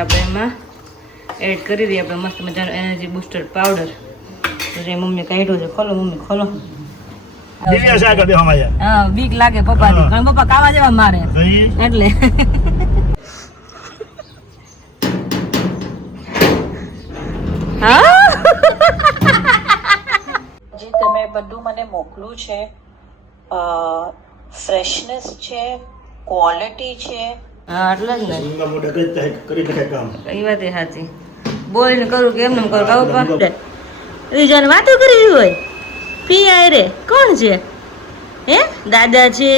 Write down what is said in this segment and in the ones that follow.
આપણે એમાં એડ કરી દઈએ આપણે મસ્ત મજાનો એનર્જી બૂસ્ટર પાવડર. તો જે મમ્મી કાઢ્યો છે, ખોલો મમ્મી ખોલો. હા, બીક લાગે પપ્પાની, કારણ પપ્પા કાવા જેવા મારે એટલે. જે તમે બધું મને મોકલું છે, ફ્રેશનેસ છે, ક્વોલિટી છે. હા, એટલે જ ને એ વાત એ સાચી. બોલીને કરું કે એમને કરું કાવ પપ્પા રીજાને વાતો કરી હોય. પી આય રે કોણ છે? હે દાદા છે,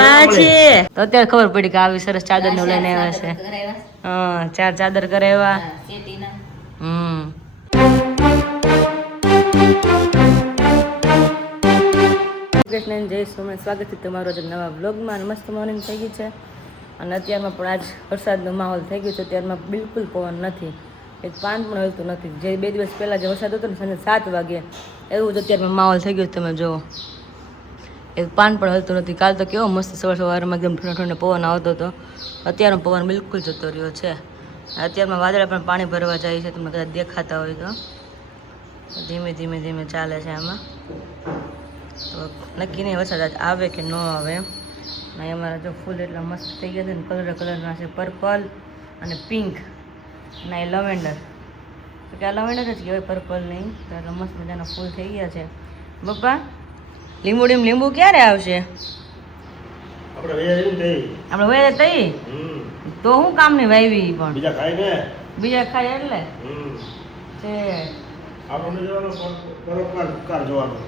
બા છે. તો અત્યારે ખબર પડી કે આવી સરસ ચાદર નો લઈને આવ્યા છે. હા, 4 ચાદર કરાવ્યા. કૃષ્ણ જય સોમનાથ, સ્વાગત છે તમારો નવા બ્લોગમાં. મસ્ત મોર્નિંગ થઈ ગઈ છે અને અત્યારમાં પણ આજ વરસાદનો માહોલ થઈ ગયો છે. અત્યારમાં બિલકુલ પવન નથી, એક પાન પણ હલતું નથી. જે 2 દિવસ પહેલાં જે વરસાદ હતો ને સાંજે 7 વાગે, એવું જ અત્યારમાં માહોલ થઈ ગયો છે. તમે જુઓ, એક પાન પણ હલતું નથી. કાલ તો કેવો મસ્ત સવારમાં એકદમ ઠંડો ઠંડો પવન આવતો હતો. અત્યારનો પવન બિલકુલ જતો રહ્યો છે. અત્યારમાં વાદળા પણ પાણી ભરવા જાય છે, તમને કદાચ દેખાતા હોય તો. ધીમે ધીમે ધીમે ચાલે છે આમાં. તો નક્કી નહીં વરસાદ આજ આવે કે ન આવે એમ. અને અમારા જો ફૂલ એટલા મસ્ત થઈ ગયા છે ને, કલરના છે, પર્પલ અને પિંક અને એ લવેન્ડર. તો કે આ લવેન્ડર જ કહેવાય, પર્પલ નહીં. તો એટલા મસ્ત મજાના ફૂલ થઈ ગયા છે. પપ્પા લીંબુડીમાં લીંબુ ક્યારે આવશે? આપણે વયા તઈ તો શું કામ નહીં વાવી પણ બીજા ખાય એટલે છે.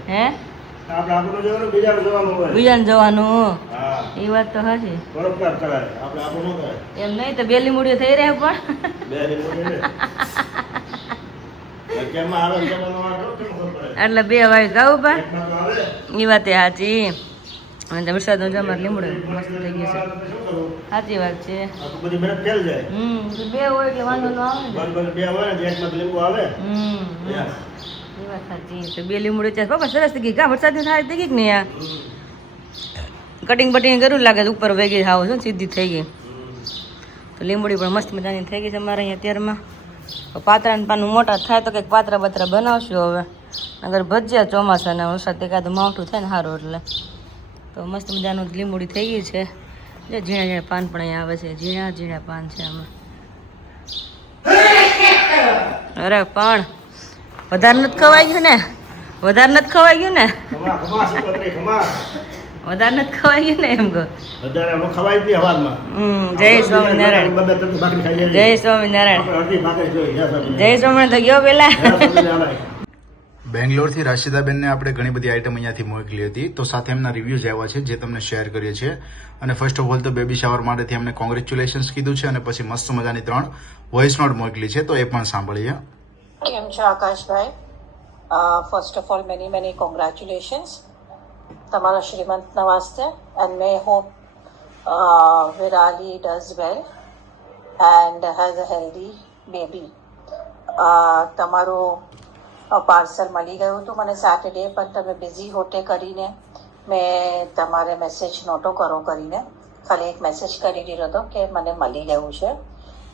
હે બીજાને જવાનું, એ વાત તો સાચી. એમ નહીં તો 2 લીંબુડીઓ થઈ રહે પણ એટલે 2 વાવી ગાવું પણ એ વાત એ સાચી. અને વરસાદનો જમા લીમડો મસ્ત થઈ ગયો છે. સાચી વાત છે. 2 હોય એટલે વાંધો ન આવે ને. એ વાત સાચી. તો 2 લીમડો છે પપ્પા, સરસ થઈ ગઈ. કા વરસાદની થાય થઈ ગઈ કે નહીં? આ કટિંગ બટિંગ કરવું લાગે છે, ઉપર વેગી આવો છો સીધી થઈ ગઈ. તો લીંબડી પણ મસ્ત મજાની થઈ ગઈ છે અમારે અહીંયા અત્યારમાં. પાત્રાને પાનું મોટા થાય તો કંઈક પાત્રા બાત્રા બનાવશું હવે. અગર ભજીયા ચોમાસાના વરસાદ એકાદું માવઠું થાય ને સારું એટલે. તો મસ્ત મજાનું લીંબુડી થઈ ગઈ છે. જે ઝીણા ઝીણા પાન પણ અહીંયા આવે છે, ઝીણા ઝીણા પાન છે આમાં. અરે પણ વધારે નથી ખવાઈ ગયું ને? વધારે નથી ખવાઈ ગયું ને? વધારે નથી ખવાઈ ગયું ને એમ કહો. જય સ્વામિનારાયણ, જય સ્વામિનારાયણ, જય સ્વામિનારાયણ. તો ગયો પેલા બેંગ્લોરથી રાશિદાબેનને આપણે ઘણી બધી આઈટમ અહીંયાથી મોકલી હતી, તો સાથે એમના રિવ્યૂઝ આવ્યા છે જે તમને શેર કરીએ છીએ. અને ફર્સ્ટ ઓફ ઓલ તો બેબી શાવર માટેથી અમને કોંગ્રેચ્યુલેશન્સ કીધું છે, અને પછી મસ્ત મજાની 3 વોઇસ નોટ મોકલી છે, તો એ પણ સાંભળીએ. કેમ છો આકાશભાઈ? First of all many congratulations તમારા શ્રીમંત નવાસ્તે, and may hope Virali does well and has a healthy baby. તમારું પાર્સલ મળી ગયું હતું મને સેટરડે, પણ તમે બિઝી હોતે કરીને મેં તમારે મેસેજ નહોતો કરીને ખાલી એક મેસેજ કરી દીધો હતો કે મને મળી ગયું છે.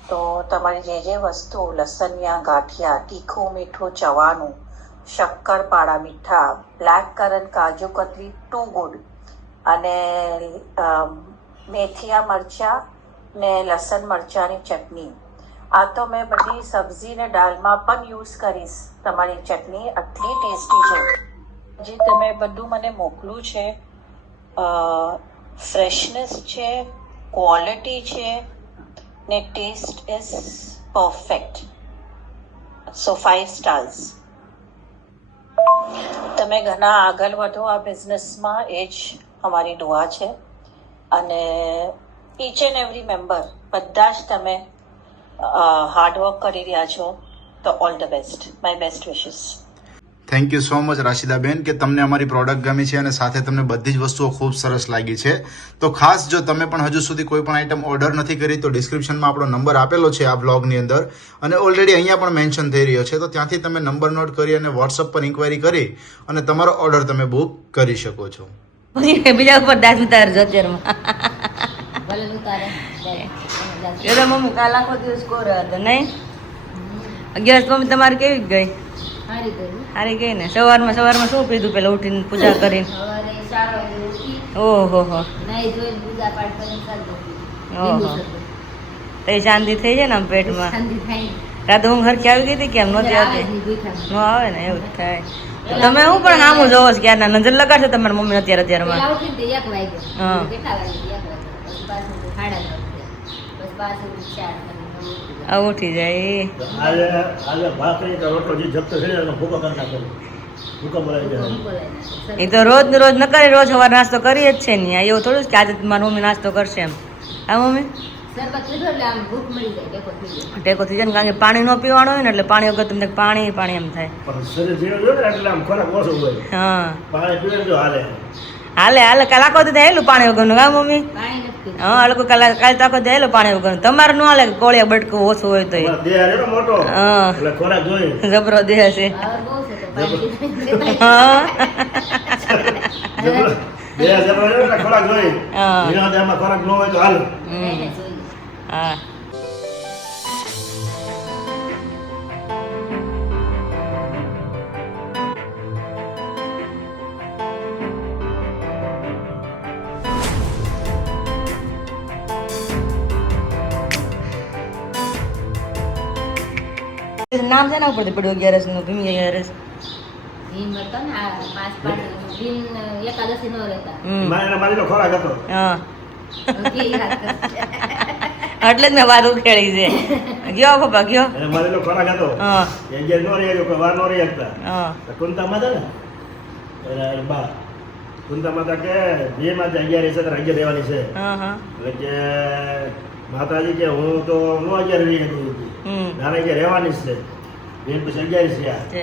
તો તમારી જે વસ્તુ, લસણિયા ગાંઠિયા, તીખું મીઠું ચવાનું, શક્કરપારા મીઠા, બ્લેક કરન્ટ કાજુ કતરી ટુ ગુડ, અને મેથીયા મરચાં ને લસણ મરચાંની ચટણી. આ તો મેં બધી સબ્જી ને દાળમાં પણ યુઝ કરીશ. તમારી ચટણી આટલી ટેસ્ટી છે. જે તમે બધું મને મોકલું છે, ફ્રેશનેસ છે, ક્વોલિટી છે ને taste is perfect. So 5 stars. તમે ઘણા આગળ વધો આ બિઝનેસમાં, એ જ અમારી દુઆ છે. અને ઈચ એન્ડ એવરી મેમ્બર બધા જ તમે હાર્ડવર્ક કરી રહ્યા છો, તો all the best, my best wishes. Thank you so much રાશિદાબેન કે તમને અમારી પ્રોડક્ટ ગમી છે અને સાથે તમને બધી જ વસ્તુઓ ખૂબ સરસ લાગી છે. તો ખાસ જો તમે પણ હજુ સુધી કોઈ પણ આઈટમ ઓર્ડર નથી કરી તો ડિસ્ક્રિપ્શનમાં આપણો નંબર આપેલો છે આ બ્લોગની અંદર, અને ઓલરેડી અહીંયા પણ મેન્શન થઈ રહ્યો છે. તો ત્યાંથી તમે નંબર નોટ કરી અને વોટ્સઅપ પર ઇન્ક્વાયરી કરી અને તમારો ઓર્ડર તમે બુક કરી શકો છો. બીજા ઉપર દાજ ઉતારજો અત્યારમાં. એ તો મમ્મી કાલ આખો દિવસ કોરે હતો નહીં? 11 મમ્મી તમારે કેવી ગઈ? સારી ગઈ ને? સવારમાં શું પીધું પેલા ઉઠીને પૂજા કરીને? ઓહો હો ઓહો તો શાંતિ થઈ જાય ને આમ પેટમાં? રાતે ઊંઘ હરખી આવી ગઈ હતી કેમ નહોતી આવતી? ન આવે ને એવું જ થાય. તમે હું પણ સામું જોવો છો ક્યારના નજર લગાડશો તમારા મમ્મી અત્યારમાં? હા ઉઠી જાય એ તો રોજ ને રોજ ન કરે, રોજ સવાર નાસ્તો કરીએ જ છે ને. એવું થોડું કે આજે મારી મમ્મી નાસ્તો કરશે એમ. હા મમ્મી ટેકો થઈ જાય ને, કારણ કે પાણી ન પીવાનું હોય ને એટલે પાણી વગર તમને પાણી એમ થાય. હા હાલે કાલ આખો દી હેલું પાણી વગરનું. હા મમ્મી હા લોકો કાલ તો આખો દી હેલું પાણી વગરનું. તમારે ન હાલે કોળિયા બટકું ઓછું હોય તો? હા જબરો દેહ છે. હા હા નામ છે ને ઉપર પડ્યું 11 નું ભીમ 11. એટલે જ મેં વાર ઉખેડી છે. ગયો પપ્પા ગયો. કુંતા માતા કે બે માતા 11 છે 11 રહેવાની છે. એટલે કે માતાજી કે હું તો નો 11 રહી હતી, નાના કે રહેવાની જ છે. બેન પછી 11 છે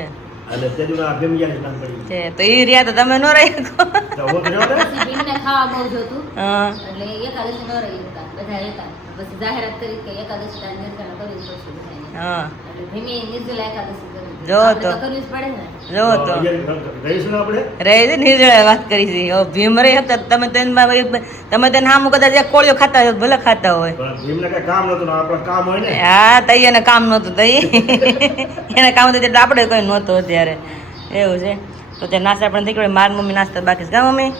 એટલે તે દુના આ ભીમ 11 નામ પડી છે. તો એ રહ્યા તો તમે નો રહી શકો. તો હું રહ્યો ને ભીમને ખાવા બહુ જોતું એટલે એકાદશી નો રહી હતા, બધા રહેતા. પછી જાહેરાત કરી કે એકાદશી તાર નિર્જળા કરવી પડશે બધાને. હા એટલે ભીમે નિર્જળા એકાદશી કરી. જો તો કરવી જ પડે ને. જો તો રહીશું આપણે રહી છે નિર્જળા વાત કરી છે. હવે ભીમ રહી હતા તમે તેને હામું કદાચ એક કોળિયો ખાતા હોય ભલે ખાતા હોય. પણ ભીમને કઈ કામ નતું ને આપણે કામ હોય ને. હા તઈ એને કામ નહોતું તઈ એને કામ હતું એટલે આપણે કોઈ નહોતું અત્યારે એવું છે. તો ત્યાં નાસ્તા પણ થઈ ગયો. મારી મમ્મી નાસ્તા બાકી છે. કા મમ્મી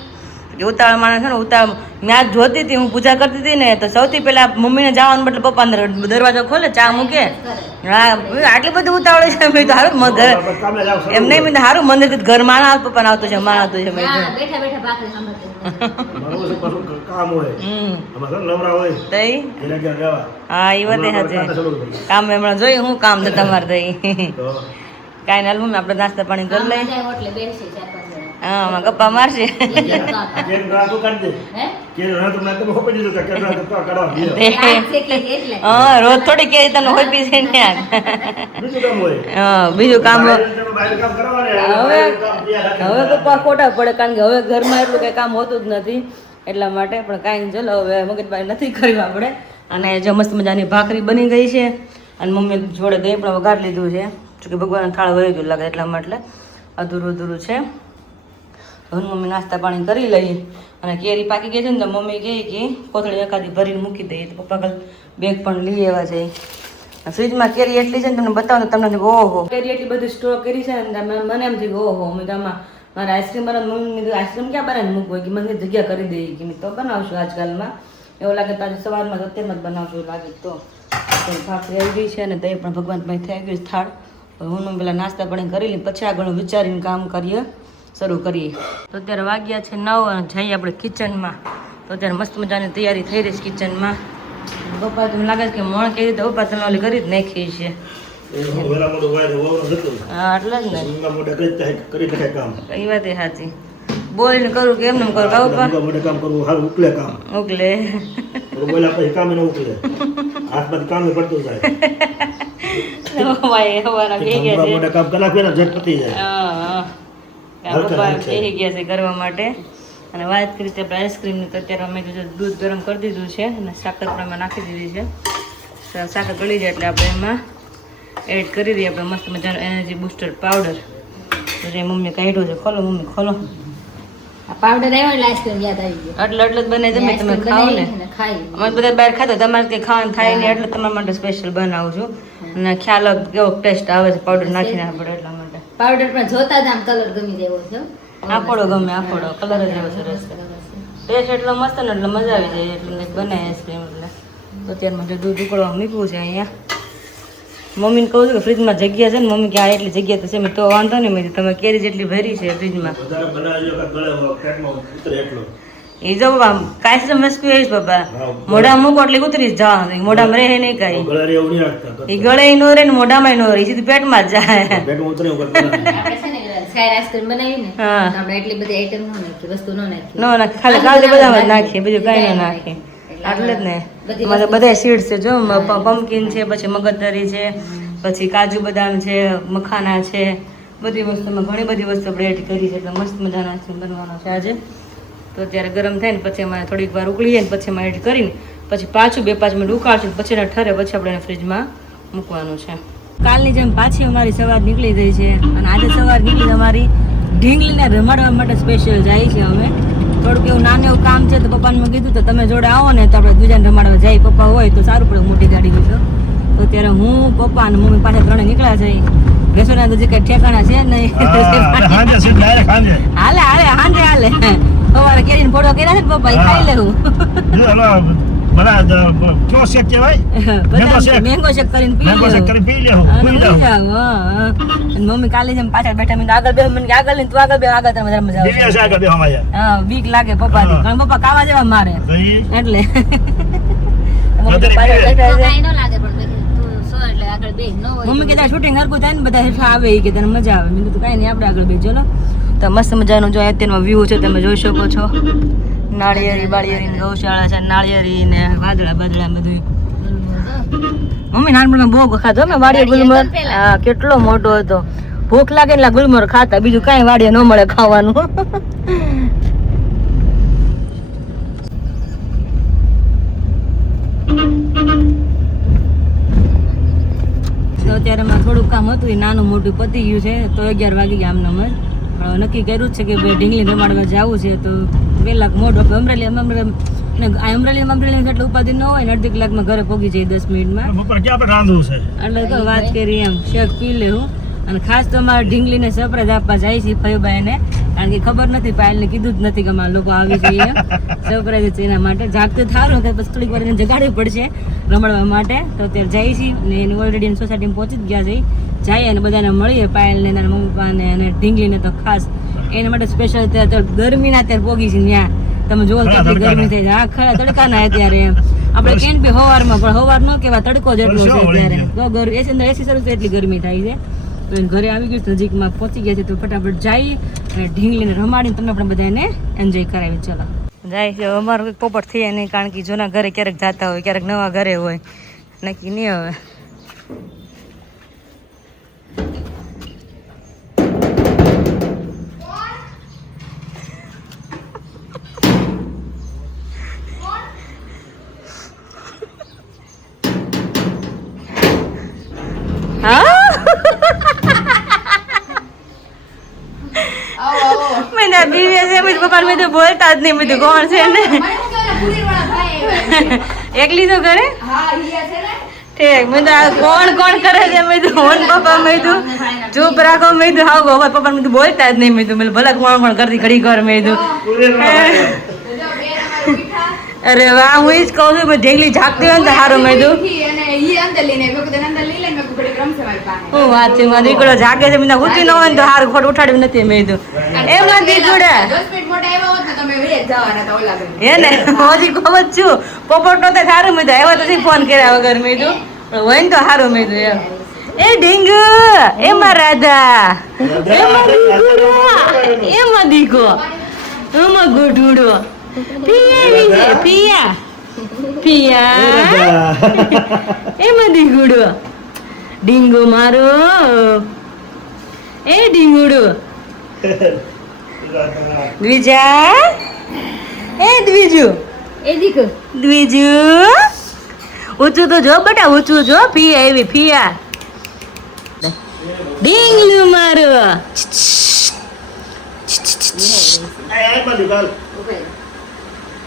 કે ઉતાવળ માણસ છે ને ઉતાવળ. મેં આજ જોતી હતી, હું પૂજા કરતી હતી ને તો સૌથી પહેલા મમ્મીને જવાનું બદલે પપ્પા દરવાજો ખોલે ચા મૂકે. હા આટલી બધી ઉતાવળ છે. મેં તો સારું ઘર એમ નહીં મેં સારું મંદિર ઘર માણા આવતું પપ્પાને આવતું છે માણા આવતું છે. મેં બેઠા બેઠા ભાખરી સાંભળતી કામ હોય નવરા હોય તઈ એને ક્યાં રહેવા. હા એ વાત સાચી. કામ હમણાં જોઈ હું કામ તો તમારે તઈ કાંઈ ના મમ્મી આપણે નાસ્તા પાણી કરી લઈએ. હોટલે બેસી 4-5 જણા. હા માં ગપ્પા મારશે. હા રોજ થોડી કે તમને હોય પી છે ને હા બીજું કામ. હવે પપ્પા ખોટા પડે કારણ કે હવે ઘરમાં એટલું કઈ કામ હોતું જ નથી એટલા માટે. પણ કાંઈ ચલો હવે મગજભાઈ નથી કરવી આપણે. અને જો મસ્ત મજાની ભાખરી બની ગઈ છે અને મમ્મી જોડે દહીં પણ વઘાર લીધું છે. કે ભગવાન થાળ વહી ગયું લાગે એટલા માટે અધૂરું છે. હવે મમ્મી નાસ્તા પાણી કરી લઈએ. અને કેરી પાકી ગઈ છે ને તો મમ્મી કહે કે કોથળી એકાદી ભરીને મૂકી દઈએ. તો પપ્પા કાલ બેગ પણ લઈ આવ્યા છે. ફ્રીજમાં કેરી એટલી છે ને તમને બતાવો તો તમને ઓહો કેરી એટલી બધી સ્ટોર કરી છે ને મને એમ થયું ઓહો મેં આમાં મારે આઈસ્ક્રીમ બનાવ મમ્મી આઈસ્ક્રીમ ક્યાં બનાવીને મૂકવું કે મને જગ્યા કરી દઈએ કે મેં તો બનાવશું આજકાલમાં. એવું લાગે તો આજે સવારમાં અત્યારમાં જ બનાવશું એવું લાગે તો. ભાખરી આવી ગઈ છે અને દહીં પણ ભગવાન ભાઈ થઈ ગયું થાળ. હું પેલા નાસ્તા પાણી કરી લઈએ પછી આગળ વિચારીને કામ શરૂ કરીએ. તો અત્યારે વાગ્યા છે 9 અને જઈએ આપણે કિચનમાં. તો અત્યારે મસ્ત મજાની તૈયારી થઈ રહી છે કિચનમાં. પપ્પા તમને લાગે છે કે મણ કેવી રીતે પપ્પા તમે ઓલી કરી જ નાખી છે. હા એટલે જ ને એ વાત સાચી. બોલીને કરું કે એમને કરું કામ કરવું સારું ઉકલે કામ ઉકલે બોલ્યા પછી કામ ન ઉકલે હાથમાં કામ પડતું જાય. કરવા માટે અને વાત કરી આપણે આઈસ્ક્રીમની તો અત્યારે અમે દૂધ ગરમ કરી દીધું છે અને સાકર પણ અમે નાખી દીધી છે. સાકર ગળી જાય એટલે આપણે એમાં એડ કરી દઈએ આપણે મસ્ત મજાનો એનર્જી બૂસ્ટર પાવડર. તો જે મમ્મી કાઢ્યો છે ખોલો મમ્મી ખોલો. આ પાવડર આવ્યો એટલે આઈસ્ક્રીમ યાદ આવી ગયો. એટલે જ બને તમે તમે આઈસ્ક્રીમ ખાઓ ને બનાવી અને ખાઈ. અમે બધા બહાર ખાતા તમારે કંઈ ખાવાનું થાય નહીં એટલે તમારા માટે સ્પેશિયલ બનાવું છું અને ખ્યાલ આવે કેવો ટેસ્ટ આવે છે પાવડર નાખીને આપણે એટલા માટે પાવડર પણ જોતા જ આમ કલર ગમી જેવો છે હો. આપડો ગમે આપડો કલર જ એવો સરસ ટેસ્ટ એટલો મસ્ત ને એટલે મજા આવી જાય એટલે મેં બનાવી આઈસ્ક્રીમ એટલે તો અત્યારમાં જો દૂધ ઉકળવા મૂક્યું છે અહીંયા મમ્મીને કહું છું કે ફ્રીજમાં જગ્યા છે ને મમ્મી કે આ એટલી જગ્યા તો છે મેં તો વાંધો નહીં મેં કીધું, તમે કેરી જેટલી ભરી છે ફ્રીજમાં વધારે બનાવજો કે ગળે પેટમાં ઉતરે એટલો. એ જો બાબા કાંઈ વસ્તુ એ જ બાબા મોઢા મૂકો એટલે ઉતરી જ જવાનું મોઢામાં રહે નહીં કાંઈ ગળે રે એવું નહીં રાખતા. એ ગળે નો રહે ને મોઢામાં નો રહે સીધું પેટમાં જ જાય પેટમાં ઉતરે એવું કરતા નથી. આપણે છે ને સાયર આઈસ્ક્રીમ બનાવી ને હા. તો આપણે એટલી બધી આઈટમ ન નાખી, વસ્તુ ન નાખી. નો ના ખાલી કાલે બદામ જ નાખીએ બીજું કાંઈ ન નાખીએ એટલે જ ને મારે બધા સીડ્સ છે જો પમ્પકિન છે પછી મગજતરી છે પછી કાજુ બદામ છે મખાના છે બધી વસ્તુમાં ઘણી બધી વસ્તુ આપણે એડ કરી છે એટલે મસ્ત મજાનો આઈસ્ક્રીમ બનવાનો છે આજે તો ત્યારે ગરમ થાય ને પછી એમાં થોડીક વાર ઉકળી જાય ને પછી એમાં એડ કરીને પછી પાછું 2-5 મિનિટ ઉકાળશું પછી એને ઠરે પછી આપણે એને ફ્રીજમાં મૂકવાનું છે કાલની જેમ પાછી અમારી સવાર નીકળી ગઈ છે અને આજે સવાર નીકળી અમારી ઢીંગલીને રમાડવા માટે સ્પેશિયલ જાય છે અમે થોડુંક એવું નાનું એવું કામ છે તો પપ્પાને મેં કીધું તો તમે જોડે આવો ને તો આપણે દૂજાને રમાડવા જાય પપ્પા હોય તો સારું પડે મોટી ગાડી હોય તો ત્યારે હું પપ્પા અને મમ્મી પાછા ત્રણે નીકળ્યા છે રેસ્ટોરન્ટ હજી કઈ ઠેકાણા છે નહીં હાંજે છે ડાયરેક્ટ હાંજે. હાલે હાલે હાંજે હાલે સવારે કેરીને ફોડો કર્યા છે ને પપ્પા એ ખાઈ લેવું જો હલો બધા કયો શેક કહેવાય? મેંગો શેક. મેંગો શેક કરીને પી મેંગો શેક લેવું કરી પી લેવું. અને પી મજા લેવું. આવે, હા. અને મમ્મી કાલે જેમ પાછળ બેઠા મેં કીધું આગળ બે મને કે આગળ લઈને તું આગળ બે આગળ તમે મજા દિવ્ય છે આવશે આગળ બેહવામાં અહીંયા. હા બીક લાગે પપ્પા હા. કારણ પપ્પા કાવા જેવા મારે તો ઈ એટલે મમ્મી તો વધારે પાછળ પીવે. બેઠા તો છે. કાંઈ ન લાગે પણ મેં કીધું તું સો એટલે આગળ બે ન હોય મમ્મી કીધા શૂટિંગ હરકું થાય ને બધા હેઠા આવે કે તને મજા આવે મેં કીધું કાંઈ નહીં આપણે આગળ બેસજો લો તો મસ્ત મજાનું જો અત્યારનો વ્યૂ છે તમે જોઈ શકો છો નાળિયેરી બાળિયેરી ગૌશાળા છે નાળિયેરી ને વાદળા બાદળા બધું મમ્મી નાનપણમાં બહુ ખાધો મેં વાડીએ ગુલમર હા કેટલો મોટો હતો ભૂખ લાગે એટલે ગુલમર ખાતા બીજું કાંઈ વાડીએ ન મળે ખાવાનું તો અત્યારે અમારે થોડુંક કામ હતું એ નાનું મોટું પતી ગયું છે તો 11 વાગી ગયા આમનામ જ પણ નક્કી કર્યું જ છે કે ભાઈ ઢીંગલી રમાડવા જવું છે તો 2 કલાક મોટું અમરેલી એટલે ઉપાધિ ન હોય ને અડધી કલાકમાં ઘરે પહોંચી જાય 10 મિનિટમાં બપોર ક્યાં આપણે રાંધવું છે? એટલે તો વાત કરી એમ શેક પી લેવું અને ખાસ તો અમારે ઢીંગલીને સરપ્રાઈઝ આપવા જાય છે ફઈબાઈને કારણ કે ખબર નથી પાયલને કીધું જ નથી કે અમારા લોકો આવી જઈએ સરપ્રાઈઝ છે એના માટે જાગતું થારું તો પછી થોડીક વાર એને જગાડવી પડશે રમાડવા માટે તો અત્યારે જાય છે ને એને ઓલરેડી સોસાયટીમાં પહોંચી જ ગયા છે જાય અને બધાને મળીએ પાયલને એના મમ્મી પપ્પાને અને ઢીંગલીને તો ખાસ એના માટે સ્પેશિયલ અત્યારે ગરમીના અત્યારે પોગી છે ત્યાં તમે જોવો કેટલી ગરમી થઈ જાય હા ખરા તડકાના અત્યારે એમ આપણે કેન બી હવારમાં પણ હવાર ન કહેવાય તડકો જ એટલો છે અત્યારે તો એસી શરૂ છે એટલી ગરમી થાય છે તો એને ઘરે આવી ગયું છે નજીકમાં પહોંચી ગયા છે તો ફટાફટ જઈ અને ઢીંગલીને રમાડીને તમને આપણે બધાને એન્જોય કરાવી ચલો જાય છે અમારું કંઈક પોપટ થઈએ નહીં કારણ કે જૂના ઘરે ક્યારેક જતા હોય ક્યારેક નવા ઘરે હોય નક્કી નહીં હવે મેં બીવી છે મેં પપ્પા મેં તો બોલતા જ નહીં મેં તો કોણ છે ને એકલી તો ઘરે ઠીક મેં તો કોણ કોણ કરે છે મેં તો હોન પપ્પા મેં તો ચૂપ રાખો મેં તો હાવ ગો પપ્પા મેં તો બોલતા જ નહીં મેં તો ભલે કોણ કોણ કરતી ઘડી ઘર મેં તો અરે વાહ હું જ કહું છું મેં ઢેંગલી ઝાકતી હોય ને તો સારું મેં તો હું વાત છે મારો દીકરો જાગે છે મને ઉઠી ન હોય ને તો હારું ખોટ ઉઠાડ્યું નથી મેં તો એમાં દીકુડા હે ને હજી કહું જ છું પોપટ નો તો સારું મેં તો આવ્યા તો ફોન કર્યા વગર મેં તો હોય ને તો સારું મેં તો એમ એ ઢીંગુ એમાં રાધા એમાં દીકો એમાં ગોઢુડો પિયા એમાં દીકુડો ડીંગો મારો એ ડીંગુડો દ્વિજા એ દ્વિજુ દ્વિજુ ઊંચું તો જો બેટા ઊંચું જો ફિયા એવી ફિયા ડીંગલું મારો આ બાજુ કાલ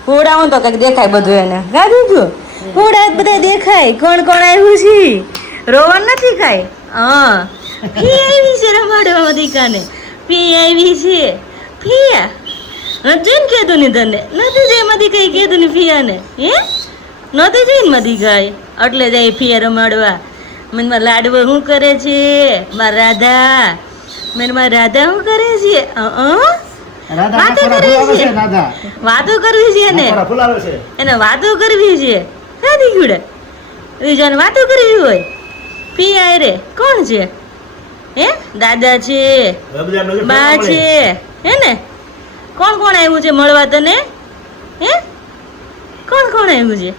હુડાવું તો કંઈક દેખાય બધું એને ગાડી ગયું હુડા બધા દેખાય કોણ કોણ આવ્યું છે રોવા નથી ખાય હા ફી આવી છે રમાડવા દીકાને ફી આવી છે ફિયા નથી ને કીધું ને તને નથી જઈ માંથી કઈ કીધું ને ફિયાને હે નથી જઈને માંથી ગાય એટલે જાય ફિયા રમાડવા મને મારા લાડવો શું કરે છે મારા રાધા મને મારા રાધા શું કરે છે વાતો કરવી છે વાતો કરવી છે એને ફુલાવે છે એને વાતો કરવી છે સાદી ગુડે બીજાને વાતો કરવી હોય પિયા રે કોણ છે હે દાદા છે બા છે હે ને કોણ કોણ આવ્યું છે મળવા તને હે કોણ કોણ આવ્યું છે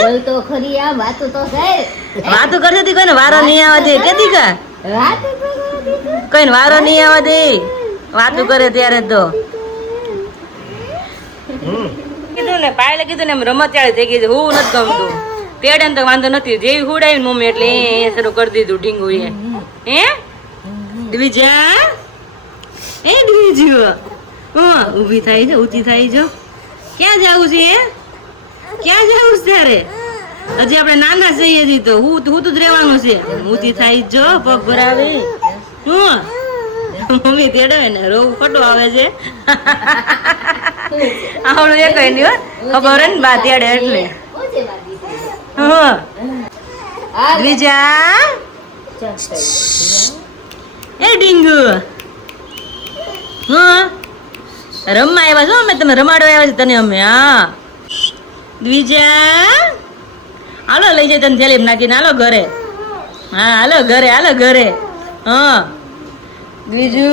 બોલ તો ખરી આ વાતો તો કર વાતો કરતી હતી કોઈને વારો નહીં આવવા દે કેતી કા વાતો તો કર કોઈને વારો નહીં આવવા દે વાતો કરે ત્યારે તો કીધું ને પાયલે કીધું ને એમ રમતિયાળી થઈ ગઈ છે હું નથી ગમતું તેડે ને તો વાંધો નથી જેવી હુડાવી મમ્મી એટલે એ શરૂ કરી દીધું ઢીંગુ હે દ્વિજા એ દ્વિજુ ઊભી થાય છે ઊંચી થાય છે ક્યાં જવું છે ક્યાં જવું છે તારે હજી આપણે નાના છીએ હજી તો હું જ રહેવાનું છે ઊંચી થાય જો પગ ભરાવે હું મમ્મી તેડવે ને રોગ ફટો આવે છે આવડું એ કઈ નહીં ખબર ને બા તેડે એટલે હા દ્વિજા એ ડીંગુ હા રમવા આવ્યા છો અમે તમે રમાડવા આવ્યા છે તને અમે હા દ્વિજા હાલો લઈ જાય તને થેલી નાખીને હાલો ઘરે હા હાલો ઘરે હા દ્વિજુ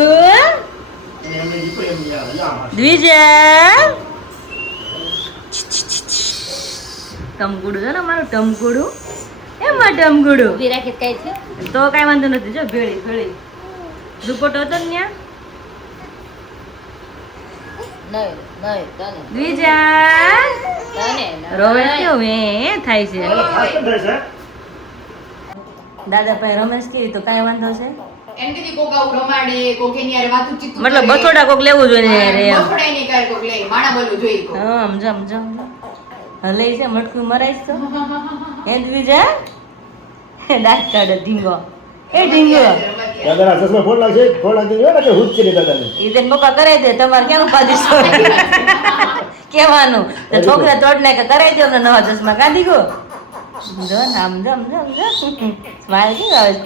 દ્વિજા ટમકુડું છે ને મારું ટમકુડું એમાં ટમકુડું ઊભી રાખી કઈ છે તો કાંઈ વાંધો નથી જો ભેળી દુપટ્ટો હતો ને ત્યાં નહીં તને દ્વિજા તને રોવે કેવું એ થાય છે થાય છે દાદા ભાઈ રમેશ કે તો કાંઈ વાંધો છે એમ કીધી કોક આવું રમાડે કોક એની હારે વાતું ચીતું મતલબ બથોડા કોક લેવું જોઈએ ને રે એમ બફડાય નહીં કરે કોક લે માણા બોલવું જોઈએ કોક હા સમજો હલે છે મટકું મરાઈશ તો હે દ્વિજા દાંત કાઢે ઢીંગો એ ઢીંગો દાદાના ચશ્મા ફોડ લાગશે ફોડ લાગતી હોય ને કે હુજ કરી દાદાને એ તેને પપ્પા કરાવી દે તમારે કેમ ઉપાધિ કેવાનું તો છોકરા તોડ નાખે કરાવી દો ને નવા ચશ્મા કાઢી ગયો જો નામ જમ સ્માઈલ કેવી આવે છે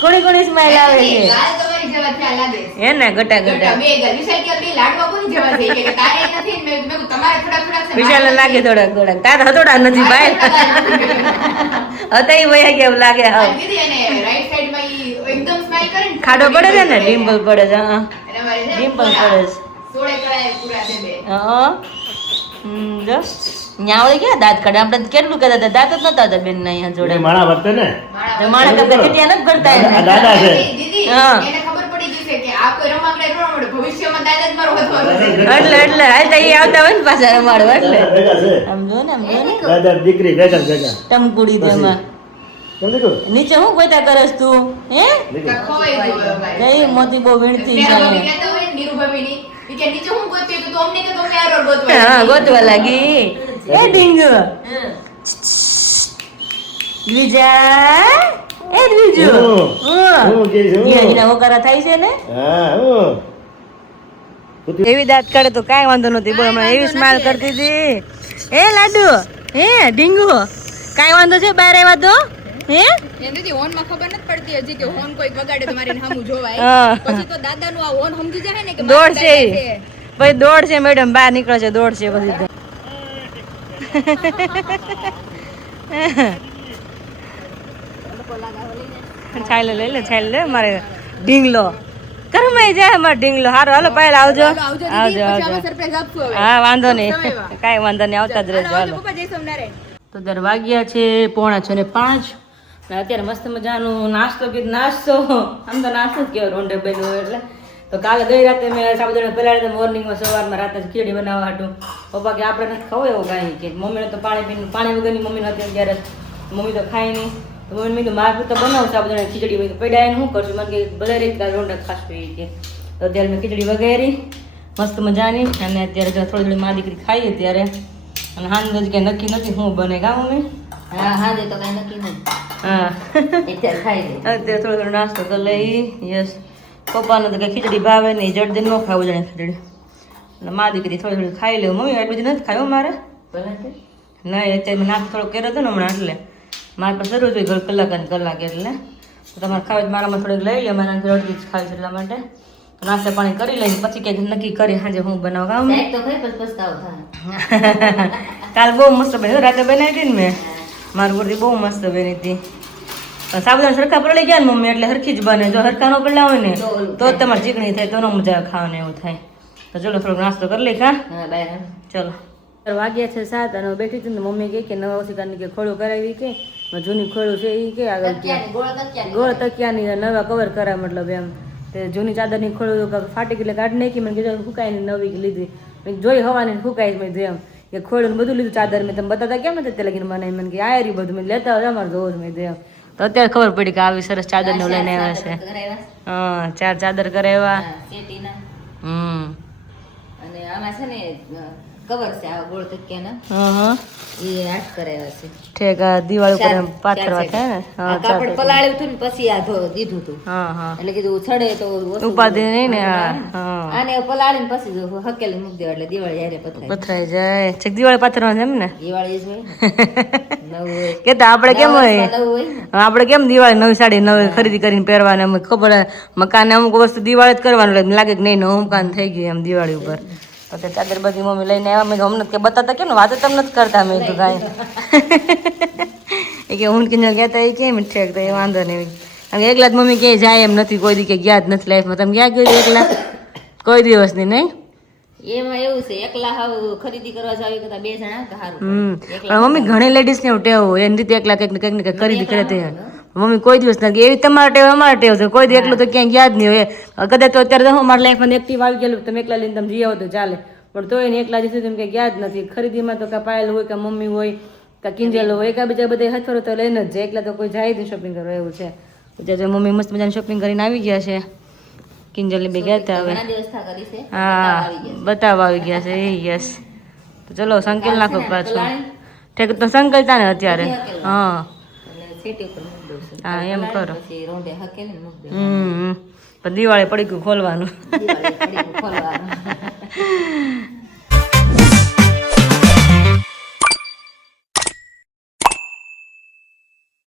કોણી સ્માઈલ આવે છે ગાલ તમારી જેવા થયા લાગે હે ને ગટા ગટા બે ગલ વિશાલ કે બે લાડવા કોની જેવા થઈ કે તારે નથી ને મેં કીધું તમારે થોડા છે વિશાલ લાગે થોડાક તાર હતોડા નથી ભાઈ હતા એ વયા કેવું લાગે હા દીદી અને રાઈટ સાઈડ માં ઈ એકદમ સ્માઈલ કરે ને ખાડો પડે છે ને ડિમ્પલ પડે છે હા અને મારે છે ને ડિમ્પલ પૂરા પડે છે સોળે કળાએ પૂરા છે બે હા જો ન્યાવળી ક્યાં દાંત કાઢે આપણે કેટલું કહેતા હતા દાંત જ નતા હતા બેન અહીંયા જોડે માણા વર્તે ને તો માણસ કરતા કેટલી નથી ભરતા આ દાદા છે દીદી હા. એને ખબર પડી ગઈ છે કે આ કોઈ રમકડા ન રમડે ભવિષ્યમાં દાદા જ મારો વધવાનો છે એટલે હાલ તો એ આવતા હોય ને પાછા રમાડવા એટલે દાદા ભેગા છે સમજો ને દાદા દીકરી ભેગા ભેગા ટમકુડી તેમાં કેમ દીકું નીચે હું ગોતા કરસ તું હે ખોવાઈ ગયો ભાઈ કઈ મોતી બહુ વીણતી છે મેરા ભાભી કહેતા હોય ને નીરુ ભાભીની ઈ કે નીચે હું ગોત્યું તો અમને કે તમે આરો ગોતવા હા ગોતવા લાગી એ ડીંગ દ્વિજા એ દ્વિજુ હું કે છું એના ઓકારા થાય છે ને હા હું એવી દાંત કાઢે તો કાંઈ વાંધો નથી બોલ હમણાં એવી સ્માઈલ કરતી હતી એ લાડુ હે ઢીંગુ કાંઈ વાંધો છે બહાર આવ્યા તો હે દીદી હોન માં ખબર નથી પડતી હજી કે હોન કોઈ વગાડે તમારે સામું જોવાય હા. પછી તો દાદાનું આ હોન સમજી જાય ને કે દોડ છે ઈ. પછી દોડ છે મેડમ બહાર નીકળે છે દોડ છે પછી તો છાયલો લઈ લે મારે ઢીંગલો કરમાઈ જાય મારે ઢીંગલો હારો હાલો પાયલ આવજો આવજો સરપ્રાઈઝ આપશું હવે હા વાંધો નહીં કાંઈ વાંધો નહીં આવતા જ રહેજો હાલો પપ્પા જય સોમનારાયણ તો દર વાગ્યા છે 4:45 ને અત્યારે મસ્ત મજાનું નાસ્તો આમ તો નાસ્તો જ કહેવાય રોંઢે બન્યો એટલે તો કાલે ગઈ રાતે મેં સાબુદાણા પલાળી મોર્નિંગમાં સવારમાં રાતે ખીચડી બનાવવા હાટું પપ્પા કે આપણે નથી ખાવું એવું કાંઈ કે મમ્મીને તો પાણી વગરની મમ્મી નથી ત્યારે મમ્મી તો ખાય નહીં તો મમ્મી મેં મારે તો બનાવું સાબુદાણા ખીચડી મેં પડ્યા એને શું કરશું મને કે ભલે રીતે રોંઢા ખાશું એ કે તો અત્યારે મેં ખીચડી વઘારી મસ્ત મજાની, અને અત્યારે જો થોડી થોડી મા દીકરી ખાઈએ ત્યારે, અને હાંજ કે નક્કી નથી શું બને કા મમ્મી? હા હા તો કઈ નક્કી નહીં. હા અત્યારે ખાઈ લે. અત્યારે થોડો થોડો નાસ્તો કરી લઈ. યસ, પપ્પાને તો કઈ ખીચડી ભાવે નહીં, જડદે ન ખાવું જાણે ખીચડી, અને મા દીકરી થોડી થોડી ખાઈ લેવું. મમ્મી એટલું બધી નથી ખાયું મારે નહીં, અત્યારે મેં નાસ્તો થોડો કર્યો હતો ને હમણાં, એટલે મારે પાસે જરૂર જોઈએ કલાક અને કલાક, એટલે તમારે ખાવે મારામાં થોડીક લઈ લે, મારા અડધી જ ખાવી છે એટલા માટે નાસ્તા પાણી કરી લઈને પછી કંઈક નક્કી કરી સાંજે હું બનાવું. કામ સાહેબ તો ખાઈ પછી પસ્તાવો થાય. કાલ બહુ મસ્ત બની, રાતે બનાવી હતી ને મેં, મારી ગુરદી બહુ મસ્ત બની હતી. સાબુદાણા સરખા પડી ગયા ને મમ્મી, એટલે હરખી જ બને. જો હરખા ન પડ્યા હોય ને તો જ તમારે ચીકણી થાય, તો ન મજા ખાવાને એવું થાય. તો ચલો થોડોક નાસ્તો કરી લઈ. ખા હા બહાર ચલો. વાગ્યા છે 7 અને બેઠી હતી ને મમ્મી કહે કે નવા ઓશિકાની કે ખોળું કરાવી, કે જૂની ખોળું છે એ કે આગળ ગોળ તકિયાની નવા કવર કરાય, મતલબ એમ તે જૂની ચાદરની ખોળું ફાટી એટલે કાઢી નાખી. મને કીધું ફૂકાઈને નવી લીધી, મેં જોઈ હવાની ફૂકાઈ. મેં એમ કે ખોળું બધું લીધું ચાદર, મેં તમે બતાતા કેમ નથી તે લગીને મને કે આ રહ્યું બધું મેં લેતા હોય અમારે જોવું. મેં એમ તો અત્યારે ખબર પડી કે આવી સરસ ચાદર ને લઈને આવ્યા છે. હા 4 ચાદર કરાવ્યા. અને આમાં છે ને કવર છે આ ગોળ તકિયાના, હા એ 8 કરાવ્યા છે. ઠીક. આ દિવાળી ઉપર પાથરવા થાય ને? આ કાપડ પલાળ્યું હતું ને પછી આ દીધું હતું, હા એટલે કીધું છડે તો ઉપાધિ નહીં ને. હા આને પલાળીને પછી જો હકેલી મૂકી દેવા એટલે દિવાળી જ્યારે પથરાય. પથરાઈ જાય. છેક દિવાળી પાથરવા એમ ને? દિવાળી જ હોય ને નવું હોય. કેતા આપણે કેમ હોય, નવું હોય ને આપણે કેમ દિવાળી નવી સાડી નવી ખરીદી કરીને પહેરવાની, અમને ખબર મકાને અમુક વસ્તુ દિવાળી જ કરવાનું લાગે કે નહીં નવું મકાન થઈ ગયું એમ દિવાળી ઉપર. તો તે ચાદર બધી મમ્મી લઈને આવ્યા. મેં અમને કે બતાતા કેમ ને વાત તમે નથી કરતા. મેં તો કાંઈ એ કે હું કિંજલ કહેતા એ કેમ ઠેક, તો એ વાંધો નહીં. કારણ કે એકલા જ મમ્મી ક્યાંય જાય એમ નથી, કોઈ દી કે ગયા જ નથી લાઈફમાં. તમે ક્યાં ગયું એકલા? કોઈ દિવસ નહીં. નહીં એમાં એવું છે એકલા હાવ ખરીદી કરવા જાવ કરતા 2 જણા તો સારું. પણ મમ્મી ઘણી લેડીઝ ને એવું ટેવ હોય એની રીતે એકલા કંઈક ને કંઈક ખરીદી કરે તે મમ્મી કોઈ દિવસ નથી. એવી તમારા ટેવ અમારા ટેવ છે, કોઈ દી એકલું તો ક્યાંય ગયા જ નહીં હોય. કદાચ તો અત્યારે તો મારા લાઈફમાં એક્ટિવ આવી ગયેલું, તમે એકલા લઈને તમે જઈ આવો તો ચાલે, પણ તોય ને એકલા જશે તમે ક્યાંય ગયા જ નથી. ખરીદીમાં તો કાં પાયલ હોય કાં મમ્મી હોય કાં કિંજલ હોય કાં બીજા બધા હથવારો તો લઈને જ જાય, એકલા તો કોઈ જાય જ નહીં શોપિંગ કરવા. એવું છે. પછી મમ્મી મસ્ત મજાની શોપિંગ કરીને આવી ગયા છે. કિંજલ બે ગયા હતા હવે. હા બતાવવા આવી ગયા છે એ. યસ. તો ચલો સંકેલ નાખો પાછું. ઠેક તો સંકેલતા ને અત્યારે. હા હા એમ કરો. પણ દિવાળી પડી ગયું ખોલવાનું.